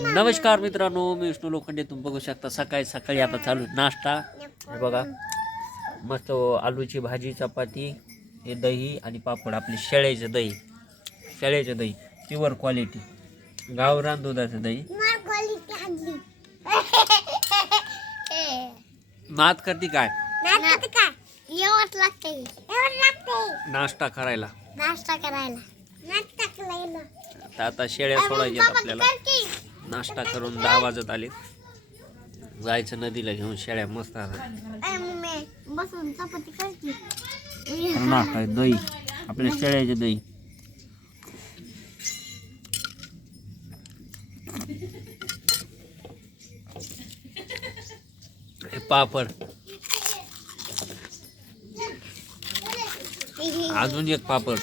नमस्कार मित्रांनो, मी विष्णू लोखंडे. तुम्ही बघू शकता सकाळी सकाळी आता चालू नाश्ता. हे बघा, मस्त आलूची भाजी, चपाती, हे दही आणि पापड. आपली शेळ्याचे दही प्युअर क्वालिटी, गावरान दुधाचं दही. नाद करते काय नाश्ता करायला. आता शेळ्या सोडायच्या आपल्याला. नाश्ता करून 10 वाजत आले. जायचं नदीला घेऊन शेळ्या मस्त नाश्ता दही, आपल्या शेळ्याचे दही. पापड, अजून एक पापड.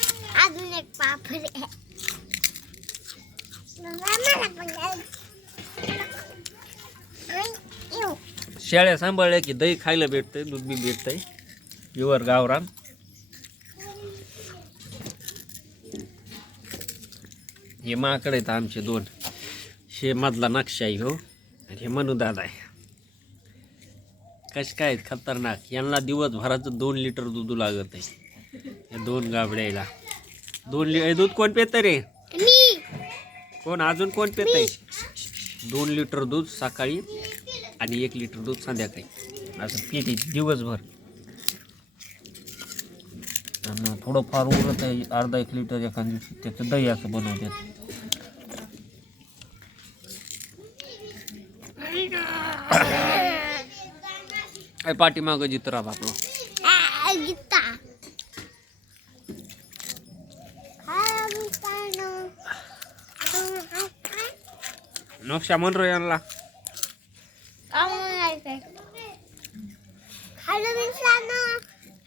शेळ्या सांभाळल्या की दही खायला भेटतंय, दूध बी भेटतंय प्युअर गावरान. हे माकडे आहेत आमचे 2. हे मधला नक्षा आहे हो, आणि हे मनूदादा आहे. कसे काय खतरनाक. यांना दिवसभराचं 2 लिटर दूध लागत आहे. या 2 गाबड्याला 2 लिटर दूध कोण पेत रे? कोण अजून कोण पेत आहे? 2 लिटर दूध सकाळी आणि 1 लिटर दूध संध्याकाळी, असं पिते दिवसभर. आणि थोडं फार उरत आहे, अर्धा 1 लिटर एखाद्या दिवशी त्याचं दही असं बनवतात. पाठीमागं जित्राब आपलं. नक्षा म्हण रो यांना.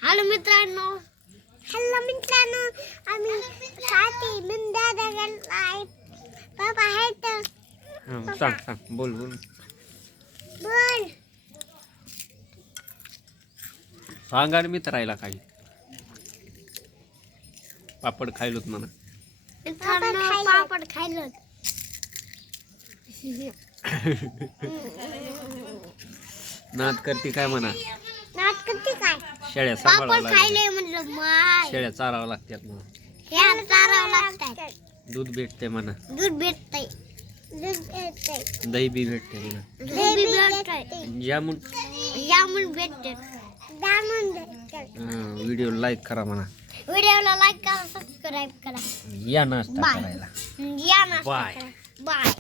हॅलो मित्रांनो, आम्ही साठी मिंदादा गेलाय. बाबा आहे तर सांग बोल. सांगा आणि मित्रायला काही. पापड खायलोत म्हणा. पापड खायलो. नाद करते काय म्हणा. नाद करते काय? शेळ्या सांभाळावं खायले लागतात. म्हणलं माय. शेळ्या चारावं लागतात म्हणा. ह्या चारावं लागतात. दूध भेटते म्हणा. दूध भेटतंय. दही बी भेटते म्हणा. दही भेटतंय. जामुन भेटते. व्हिडिओ लाईक करा म्हणा. व्हिडिओला लाईक करा, सबस्क्राईब करा. या नाश्ता करायला. या नाश्ता बाय. करा. बाय.